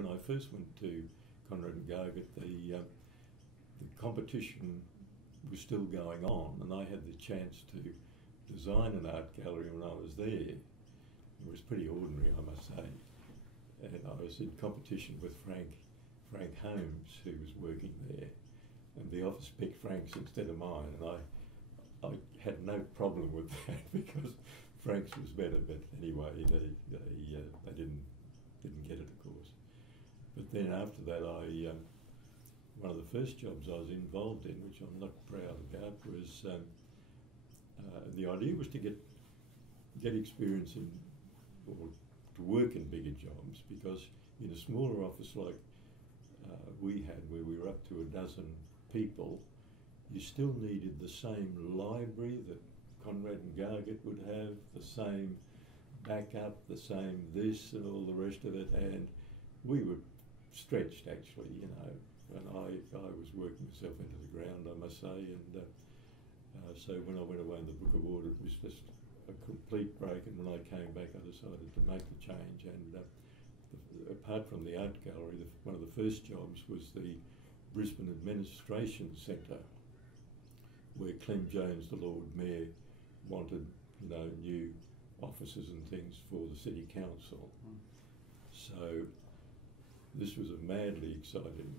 when I first went to Conrad and Gargett, the competition was still going on, and I had the chance to design an art gallery when I was there. It was pretty ordinary, I must say. And I was in competition with Frank Holmes, who was working there, and the office picked Frank's instead of mine, and I had no problem with that because Frank's was better. But anyway, they didn't get it, of course. But then after that, one of the first jobs I was involved in, which I'm not proud about, was the idea was to get experience in, or to work in bigger jobs, because in a smaller office like we had, where we were up to 12 people, you still needed the same library that Conrad and Gargett would have, the same backup, the same this and all the rest of it, and we were stretched actually, you know, and I was working myself into the ground, I must say, and so when I went away in the Book of Order, it was just a complete break, and when I came back I decided to make the change, and apart from the art gallery, one of the first jobs was the Brisbane Administration Centre, where Clem Jones, the Lord Mayor, wanted, you know, new offices and things for the City Council. So this was a madly exciting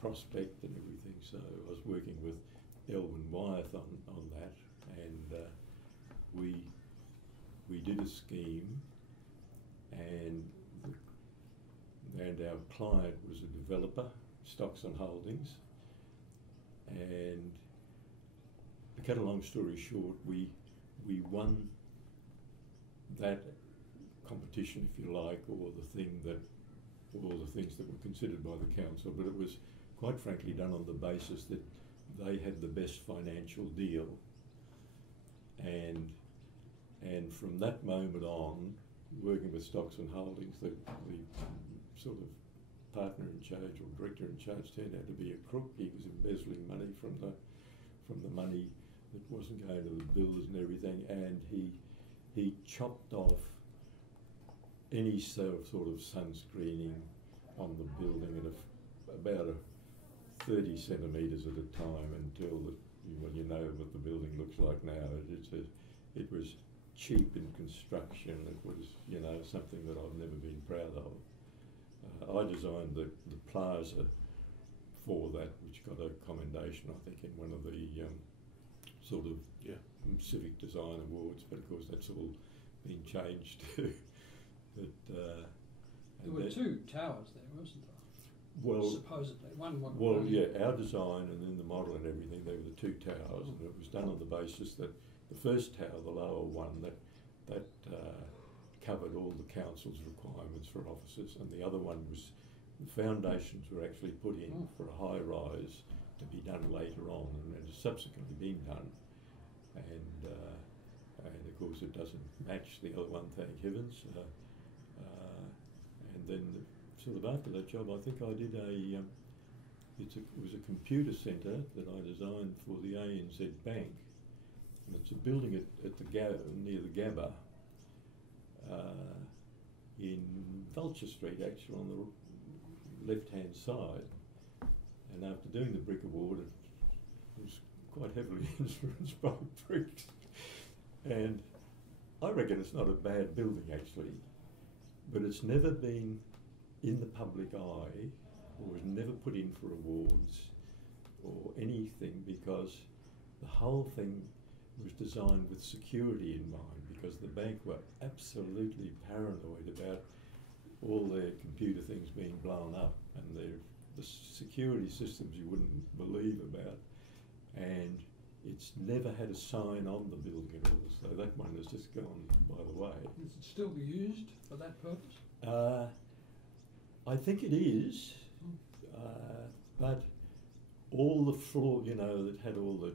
prospect and everything, so I was working with Elwyn Wyeth on that, and we did a scheme, and our client was a developer, Stocks and Holdings, and to cut a long story short, we won that competition, if you like, or all the things that were considered by the council, but it was quite frankly done on the basis that they had the best financial deal, and from that moment on, working with Stocks and Holdings, the sort of partner in charge or director in charge turned out to be a crook. He was embezzling money from the money that wasn't going to the bills and everything, and he chopped off any sort of sunscreening on the building at about 30 centimetres at a time until you know what the building looks like now. It was cheap in construction. It was, you know, something that I've never been proud of. I designed the plaza for that, which got a commendation, I think, in one of the sort of civic design awards, but of course that's all been changed too. But there were two towers there, wasn't there? Well, supposedly one. Well, yeah, our design and then the model and everything, they were the two towers, and it was done on the basis that the first tower, the lower one, that covered all the council's requirements for offices, and the other one was, the foundations were actually put in for a high rise to be done later on, and it has subsequently been done, and of course it doesn't match the other one, thank heavens. And then sort of after that job, I think I did it was a computer centre that I designed for the ANZ Bank, and it's a building at the near the Gabba, in Vulture Street, actually, on the left-hand side. And after doing the brick award, it was quite heavily influenced by bricks. And I reckon it's not a bad building, actually, but it's never been in the public eye, or was never put in for awards or anything, because the whole thing was designed with security in mind, because the bank were absolutely paranoid about all their computer things being blown up, and the security systems you wouldn't believe about, and it's never had a sign on the building at all, so that one has just gone by the way. Is it still used for that purpose? I think it is, but all the floor, you know, that had all the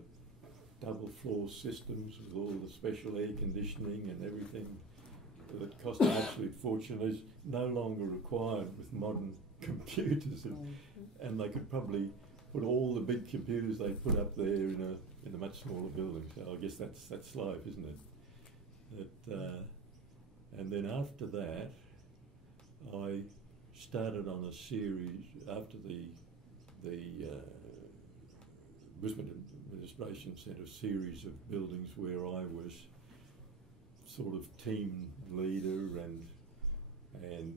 double floor systems with all the special air conditioning and everything that cost an absolute fortune is no longer required with modern computers, and they could probably put all the big computers they put up there in a much smaller building. So I guess that's life, isn't it? And then after that, I started on a series after the Brisbane administration sent a series of buildings where I was sort of team leader and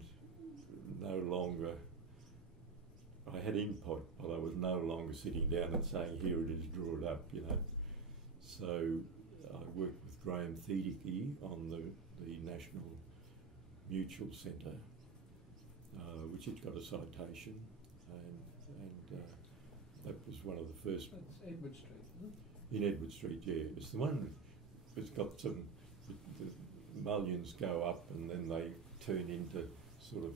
no longer, I had input, but I was no longer sitting down and saying, here it is, draw it up, you know. So I worked with Graham Thedeke on the National Mutual Centre, which had got a citation, and that was one of the first. That's Edward Street, isn't it? In Edward Street, yeah. It's the one that's got some, the mullions go up and then they turn into sort of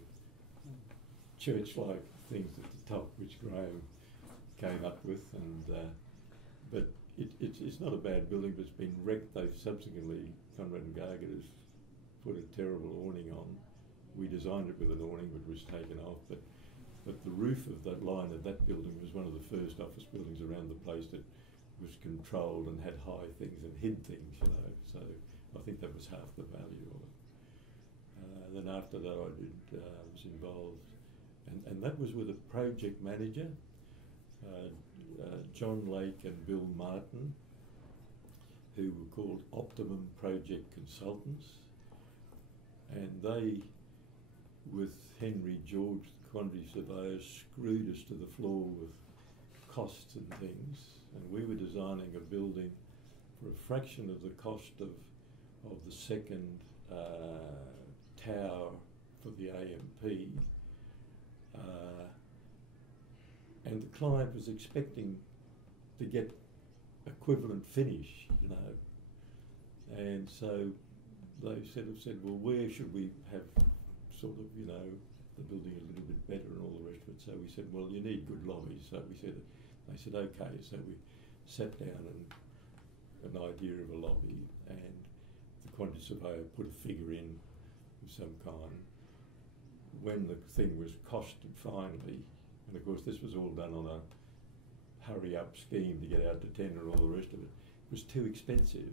church-like things at the top, which Graham came up with, and but it's not a bad building, but it's been wrecked. They've subsequently, Conrad and Gargett has put a terrible awning on. We designed it with an awning, but it was taken off. But the roof of that line of that building was one of the first office buildings around the place that was controlled and had high things and hid things, you know. So I think that was half the value of it. Then after that, I was involved, and that was with a project manager, John Lake and Bill Martin, who were called Optimum Project Consultants, and they, with Henry George, the quantity surveyor, screwed us to the floor with costs and things, and we were designing a building for a fraction of the cost of the second tower for the AMP, and the client was expecting to get equivalent finish, you know, and so they said, well, where should we have sort of, you know, the building a little bit better and all the rest of it? So we said, well, you need good lobbies. So they said, okay. So we sat down and an idea of a lobby, and the quantity surveyor put a figure in of some kind. When the thing was costed finally, and of course this was all done on a hurry-up scheme to get out to tender and all the rest of it, it was too expensive.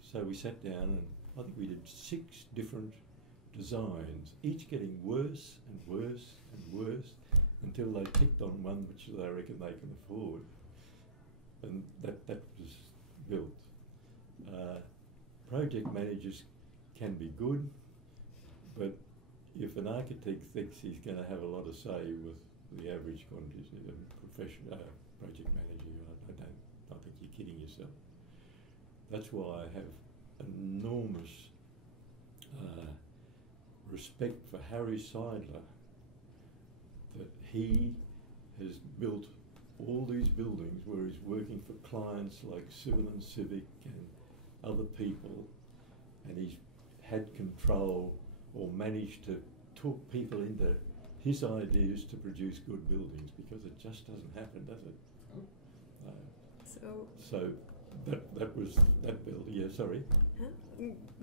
So we sat down, and I think we did 6 different designs, each getting worse and worse and worse, until they picked on one which they reckon they can afford, and that was built. Project managers can be good, but if an architect thinks he's going to have a lot of say with the average quantities, professional project manager, I think you're kidding yourself. That's why I have enormous respect for Harry Seidler, that he has built all these buildings where he's working for clients like Civil and Civic and other people, and he's had control or managed to talk people into his ideas to produce good buildings, because it just doesn't happen, does it? So that was that building. Yeah, sorry.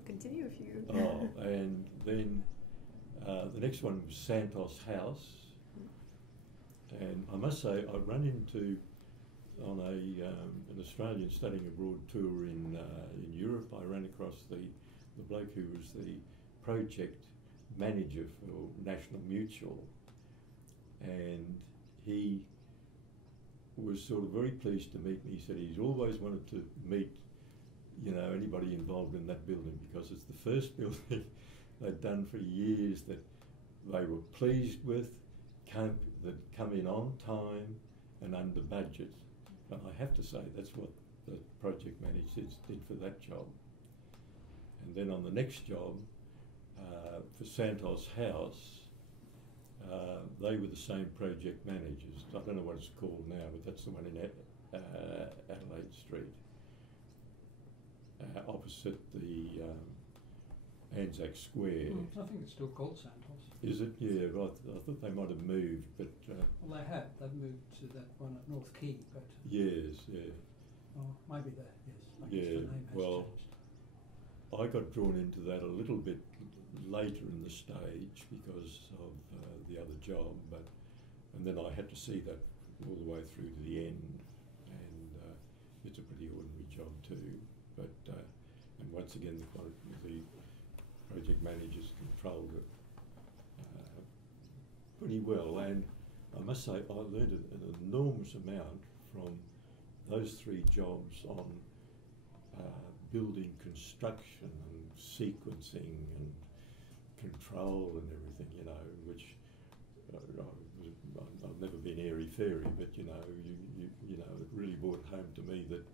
Continue if you. Oh, and then the next one was Santos House, and I must say I run into on an Australian studying abroad tour in Europe. I ran across the bloke who was the project manager for National Mutual, and he was sort of very pleased to meet me. He said he's always wanted to meet, you know, anybody involved in that building, because it's the first building they'd done for years that they were pleased with, that come in on time and under budget. And I have to say that's what the project managers did for that job. And then on the next job, for Santos House, they were the same project managers. I don't know what it's called now, but that's the one in Adelaide Street, opposite the Anzac Square. I think it's still called Santos. Is it? Yeah, right. I thought they might have moved, but... well, they have. They've moved to that one at North Quay, but... Yes, yeah. Oh, maybe that, yes. I guess Yeah, the name has well, changed. I got drawn into that a little bit later in the stage because of the other job, and then I had to see that all the way through to the end, and it's a pretty ordinary job too. But and once again, the project managers controlled it pretty well, and I must say I learned an enormous amount from those 3 jobs on building construction and sequencing and control and everything, you know, which I've never been airy-fairy, but you know, you know, it really brought home to me that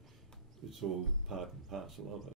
it's all part and parcel of it.